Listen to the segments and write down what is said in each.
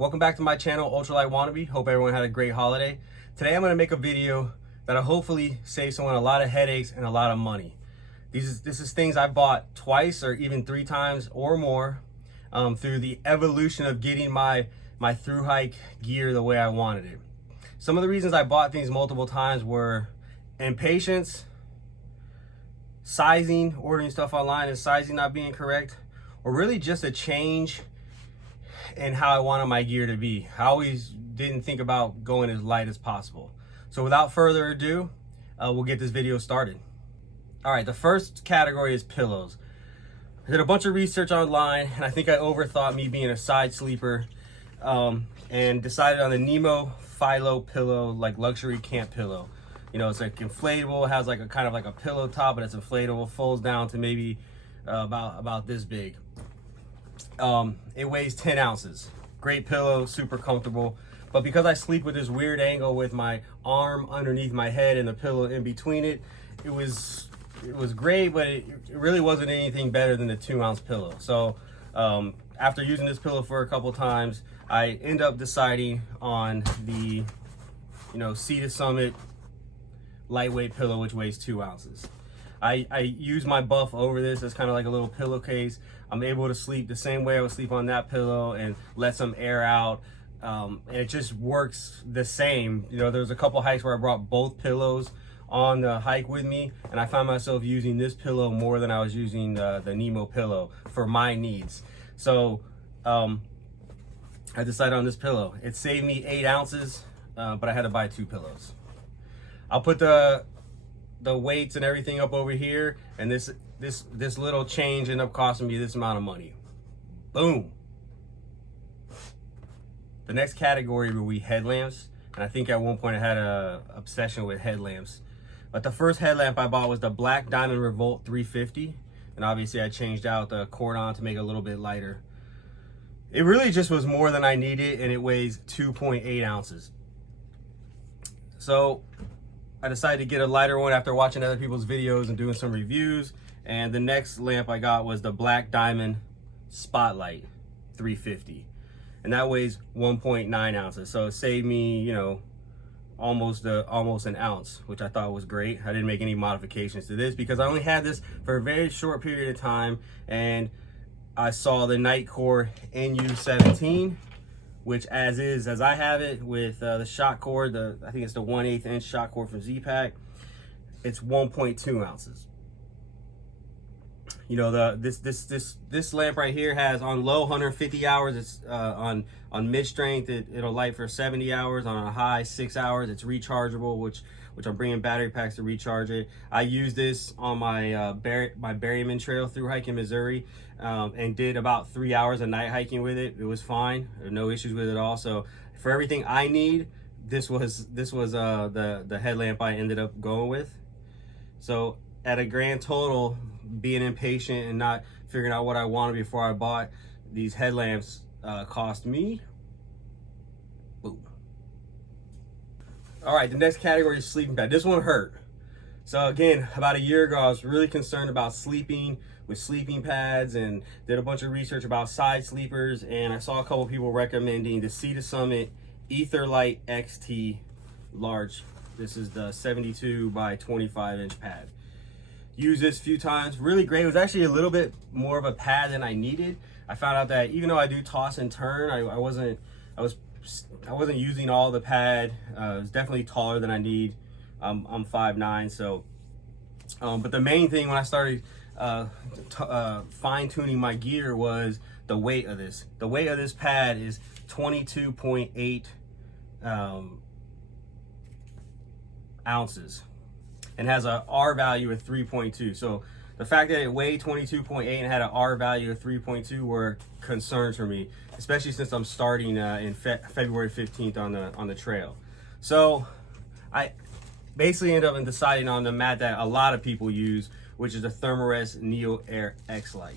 Welcome back to my channel, Ultralight Wannabe. Hope everyone had a great holiday. Today I'm going to make a video that'll hopefully save someone a lot of headaches and a lot of money. This is things I bought twice or even 3 times or more through the evolution of getting my thru hike gear the way I wanted it. Some of the reasons I bought things multiple times were impatience, sizing, ordering stuff online and sizing not being correct, or really just a change in how I wanted my gear to be. I always didn't think about going as light as possible. So without further ado, we'll get this video started. All right, the first category is pillows. I did a bunch of research online and I think I overthought me being a side sleeper and decided on the Nemo fillo pillow, like luxury camp pillow. You know, it's like inflatable, it has like a kind of like a pillow top, but it's inflatable, folds down to maybe about this big. It weighs 10 ounces. Great pillow, super comfortable. But because I sleep with this weird angle with my arm underneath my head and the pillow in between it, it was great, but it really wasn't anything better than the 2-ounce pillow. So after using this pillow for a couple times, I end up deciding on the, Sea to Summit lightweight pillow, which weighs 2 ounces. I use my buff over this as kind of like a little pillowcase. I'm able to sleep the same way I would sleep on that pillow and let some air out. And it just works the same. There's a couple hikes where I brought both pillows on the hike with me, and I found myself using this pillow more than I was using the Nemo pillow for my needs. So I decided on this pillow. It saved me 8 ounces, but I had to buy 2 pillows. I'll put the weights and everything up over here, and this little change ended up costing me this amount of money. Boom. The next category will be headlamps, and I think at one point I had a obsession with headlamps. But the first headlamp I bought was the Black Diamond Revolt 350, and obviously I changed out the cordon to make it a little bit lighter. It really just was more than I needed, and it weighs 2.8 ounces. So I decided to get a lighter one after watching other people's videos and doing some reviews. And the next lamp I got was the Black Diamond Spotlight 350. And that weighs 1.9 ounces. So it saved me, almost an ounce, which I thought was great. I didn't make any modifications to this because I only had this for a very short period of time. And I saw the Nitecore NU17, which as I have it with the shock cord, I think it's the 1/8 inch shock cord from Z-Pack, it's 1.2 ounces. This lamp right here has on low 150 hours. It's on mid strength it'll light for 70 hours. On a high 6 hours. It's rechargeable, which I'm bringing battery packs to recharge it. I used this on my my Berryman Trail through hike in Missouri, and did about 3 hours of night hiking with it. It was fine. There were no issues with it at all. So for everything I need, this was the headlamp I ended up going with. So at a grand total, being impatient and not figuring out what I wanted before I bought these headlamps cost me, boom. All right, the next category is sleeping pad. This one hurt. So again, about a year ago, I was really concerned about sleeping with sleeping pads and did a bunch of research about side sleepers, and I saw a couple people recommending the Sea to Summit Etherlight XT large. This is the 72 by 25 inch pad. Used this a few times, really great. It was actually a little bit more of a pad than I needed. I found out that even though I do toss and turn, I wasn't using all the pad. It was definitely taller than I need. I'm 5'9", so but the main thing when I started fine-tuning my gear was the weight of this. The weight of this pad is 22.8 ounces. And has a R value of 3.2. So the fact that it weighed 22.8 and had an R value of 3.2 were concerns for me, especially since I'm starting in February 15th on the trail. So I basically ended up deciding on the mat that a lot of people use, which is the Thermarest Neo Air X Lite.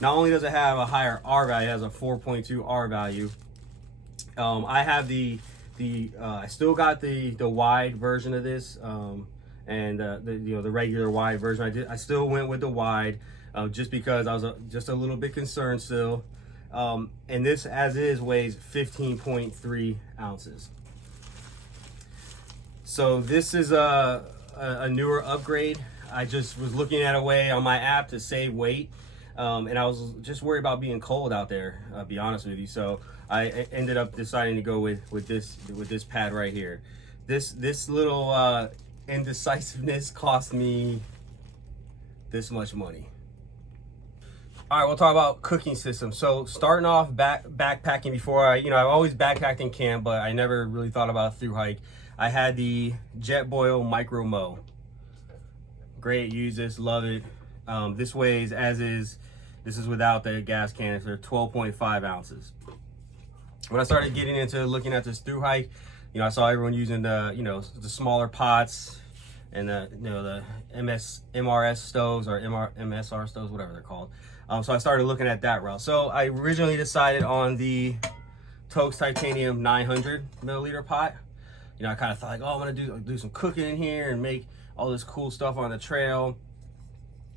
Not only does it have a higher R value, it has a 4.2 R value. I have I still got the wide version of this. And the regular wide version. I still went with the wide just because I was just a little bit concerned still. And this as is weighs 15.3 ounces. So this is a newer upgrade. I just was looking at a way on my app to save weight, and I was just worried about being cold out there, I'll be honest with you. So I ended up deciding to go with this pad right here. This little indecisiveness cost me this much money. All right, we'll talk about cooking systems. So starting off backpacking before I've always backpacked in camp, but I never really thought about a thru hike. I had the Jetboil Micro Mo. Great, use this, love it. This weighs as is. This is without the gas canister, 12.5 ounces. When I started getting into looking at this thru hike, I saw everyone using the smaller pots and the MRS stoves or MSR stoves, whatever they're called. So I started looking at that route. So I originally decided on the Toaks Titanium 900 milliliter pot. I kind of thought like, oh, I'm gonna do some cooking in here and make all this cool stuff on the trail.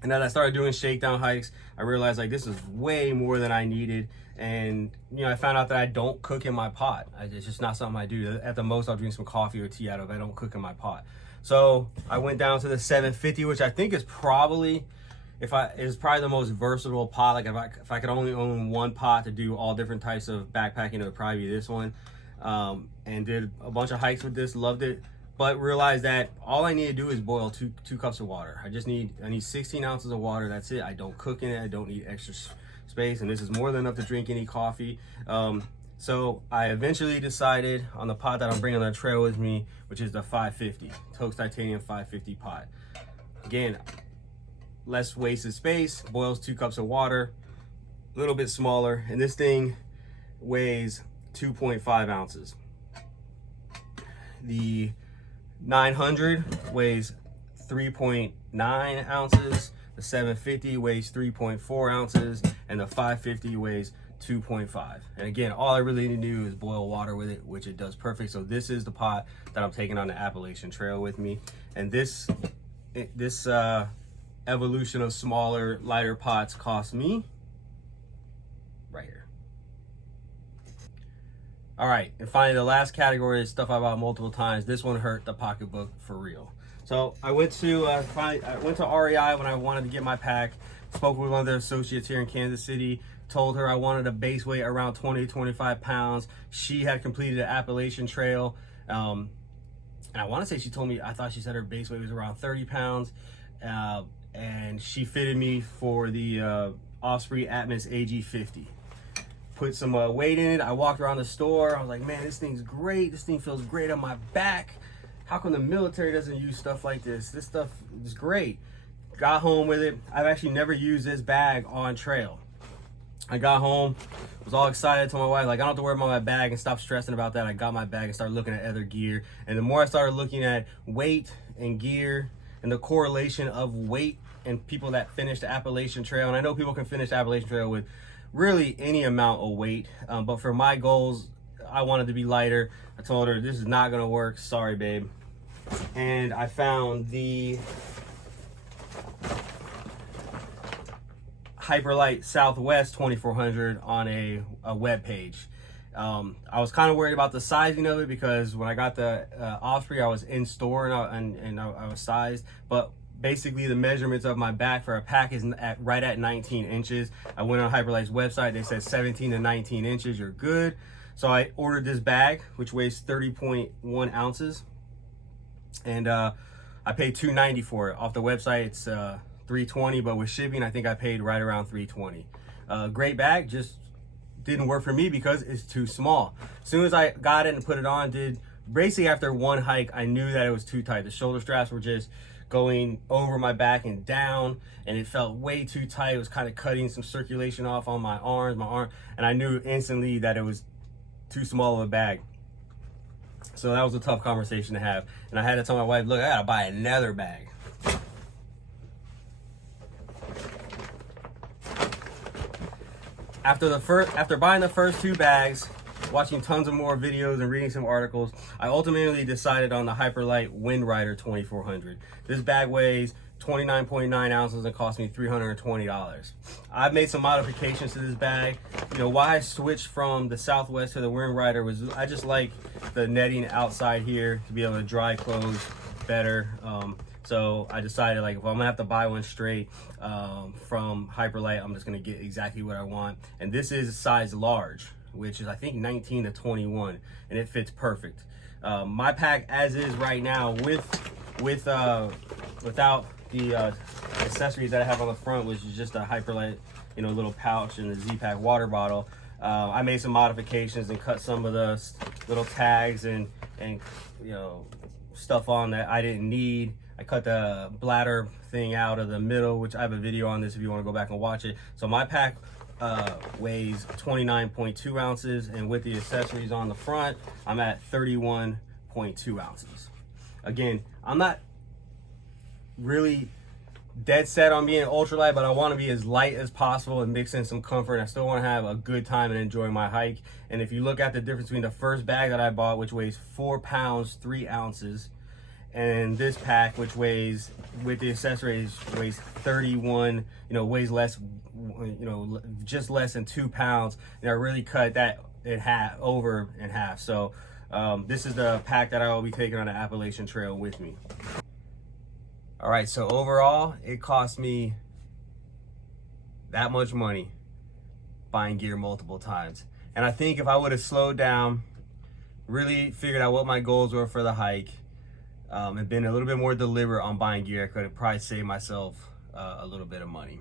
And as I started doing shakedown hikes, I realized like this is way more than I needed. And I found out that I don't cook in my pot. It's just not something I do. At the most, I'll drink some coffee or tea out of it. I don't cook in my pot. So I went down to the 750, which I think is probably the most versatile pot. Like if I could only own one pot to do all different types of backpacking, it would probably be this one. And did a bunch of hikes with this, loved it. But realized that all I need to do is boil two cups of water. I need 16 ounces of water. That's it. I don't cook in it. I don't need extra space, and this is more than enough to drink any coffee. So I eventually decided on the pot that I'm bringing on the trail with me, which is the 550 Toaks Titanium 550 pot. Again, less wasted space. Boils 2 cups of water, a little bit smaller, and this thing weighs 2.5 ounces. The 900 weighs 3.9 ounces, the 750 weighs 3.4 ounces, and the 550 weighs 2.5. And again, all I really need to do is boil water with it, which it does perfect. So this is the pot that I'm taking on the Appalachian Trail with me. And this evolution of smaller, lighter pots cost me right here. All right, and finally, the last category is stuff I bought multiple times. This one hurt the pocketbook for real. So I went to REI when I wanted to get my pack. Spoke with one of their associates here in Kansas City. Told her I wanted a base weight around 20 to 25 pounds. She had completed the Appalachian Trail, and I want to say she told me, I thought she said her base weight was around 30 pounds, and she fitted me for the Osprey Atmos AG50. Put some weight in it. I walked around the store. I was like, man, this thing's great. This thing feels great on my back. How come the military doesn't use stuff like this? This stuff is great. Got home with it. I've actually never used this bag on trail. I got home, was all excited, told my wife, like, I don't have to worry about my bag, and stop stressing about that. I got my bag and started looking at other gear. And the more I started looking at weight and gear and the correlation of weight and people that finish the Appalachian Trail, and I know people can finish the Appalachian Trail with really any amount of weight, but for my goals, I wanted to be lighter. I told her this is not gonna work, sorry babe. And I found the Ultralight Southwest 2400 on a web page. I was kind of worried about the sizing of it because when I got the Osprey, I was in store and I was sized, but basically the measurements of my back for a pack is right at 19 inches. I went on Ultralight's website, they said 17 to 19 inches, you're good. So I ordered this bag, which weighs 30.1 ounces. And I paid $290 for it. Off the website, it's $320, but with shipping, I think I paid right around $320. Great bag, just didn't work for me because it's too small. As soon as I got it and put it on, basically after one hike, I knew that it was too tight. The shoulder straps were just going over my back and down, and it felt way too tight. It was kind of cutting some circulation off on my arm, and I knew instantly that it was too small of a bag. So that was a tough conversation to have, and I had to tell my wife, look, I gotta buy another bag. After buying the first 2 bags, watching tons of more videos and reading some articles, I ultimately decided on the Ultralight Wind Rider 2400. This bag weighs 29.9 ounces and cost me $320. I've made some modifications to this bag. You know, why I switched from the Southwest to the Wind Rider was I just like the netting outside here to be able to dry clothes better. So I decided, like, if I'm gonna have to buy one straight from Hyperlight, I'm just gonna get exactly what I want. And this is size large, which is I think 19 to 21, and it fits perfect. My pack as is right now without the accessories that I have on the front, which is just a Hyperlight, you know, little pouch and the Z-Pack water bottle. I made some modifications and cut some of the little tags and you know, stuff on that I didn't need. I cut the bladder thing out of the middle, which I have a video on this if you want to go back and watch it. So my pack weighs 29.2 ounces, and with the accessories on the front, I'm at 31.2 ounces. Again, I'm not really dead set on being ultralight, but I want to be as light as possible and mix in some comfort. I still want to have a good time and enjoy my hike. And if you look at the difference between the first bag that I bought, which weighs 4 pounds 3 ounces, and this pack, which weighs, with the accessories, weighs 31, you know, weighs less, you know, just less than 2 pounds. And I really cut that in half, over in half. So this is the pack that I will be taking on the Appalachian Trail with me. All right, so overall, it cost me that much money buying gear multiple times. And I think if I would have slowed down, really figured out what my goals were for the hike, and been a little bit more deliberate on buying gear, I could have probably saved myself a little bit of money.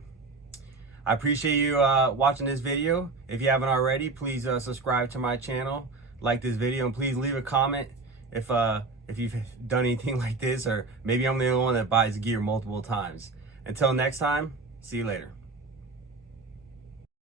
I appreciate you watching this video. If you haven't already, please subscribe to my channel, like this video, and please leave a comment if you've done anything like this, or maybe I'm the only one that buys gear multiple times. Until next time, see you later.